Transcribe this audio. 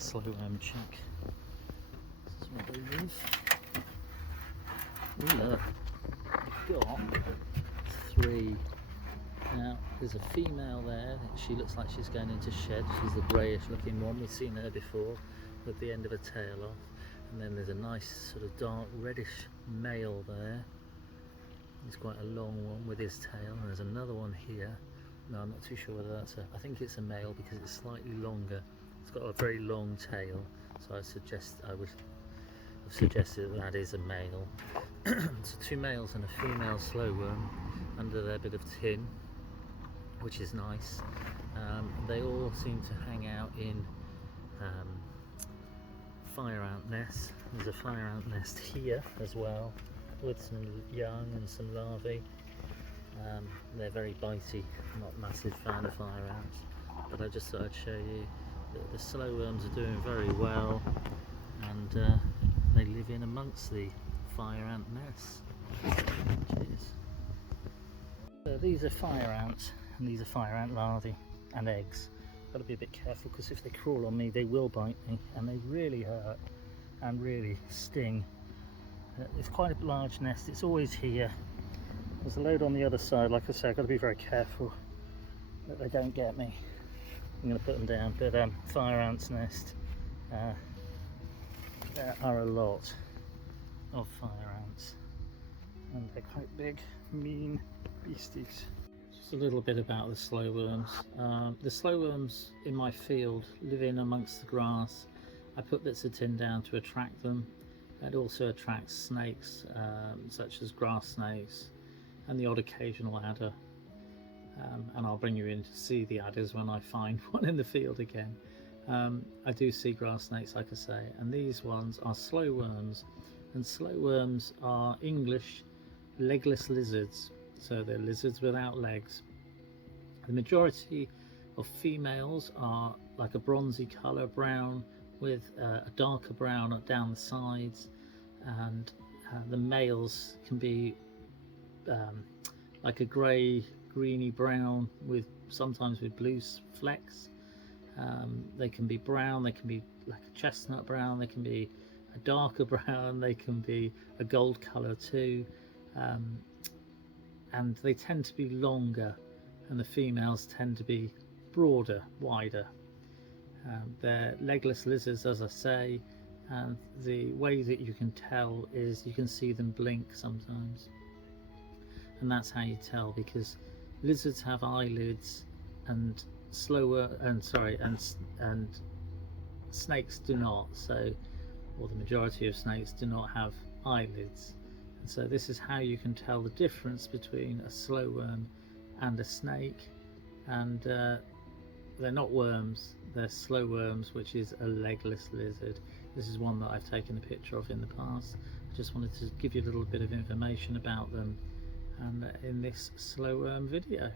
slowworm check. This is what they use. Ooh, look, we've got 3. Now there's a female there. She looks like she's going into shed. She's the greyish looking one. We've seen her before with the end of her tail off. And then there's a nice sort of dark reddish male there. He's quite a long one with his tail. And there's another one here. No, I'm not too sure whether that's I think it's a male because it's slightly longer. It's got a very long tail, so I would have suggested that is a male. So 2 males and a female slowworm under their bit of tin, which is nice. They all seem to hang out in fire ant nests. There's a fire ant nest here as well, with some young and some larvae. They're very bitey. I'm not a massive fan of fire ants, but I just thought I'd show you that the slowworms are doing very well, and they live in amongst the fire ant nests. Cheers. So these are fire ants, and these are fire ant larvae and eggs. Got to be a bit careful because if they crawl on me, they will bite me, and they really hurt and really sting. It's quite a large nest. It's always here. There's a load on the other side. Like I say, I've got to be very careful that they don't get me. I'm going to put them down. But fire ants nest, there are a lot of fire ants, and they're quite big, mean beasties. Just a little bit about the slowworms. The slowworms in my field live in amongst the grass. I put bits of tin down to attract them. It also attracts snakes, such as grass snakes, and the odd occasional adder. And I'll bring you in to see the adders when I find one in the field again. I do see grass snakes, like I say, and these ones are slowworms, and slowworms are English legless lizards, so they're lizards without legs. The majority of females are like a bronzy colour, brown, with a darker brown down the sides, and the males can be like a grey, greeny brown, with sometimes with blue flecks. They can be brown, they can be like a chestnut brown, they can be a darker brown, they can be a gold colour too, and they tend to be longer, and the females tend to be broader, wider. They're legless lizards, as I say, and the way that you can tell is you can see them blink sometimes, and that's how you tell, because lizards have eyelids and and snakes do not. So, or the majority of snakes do not have eyelids, and so this is how you can tell the difference between a slowworm and a snake. And they're not worms, they're slowworms, which is a legless lizard. This is one that I've taken a picture of in the past. I just wanted to give you a little bit of information about them and in this slowworm video.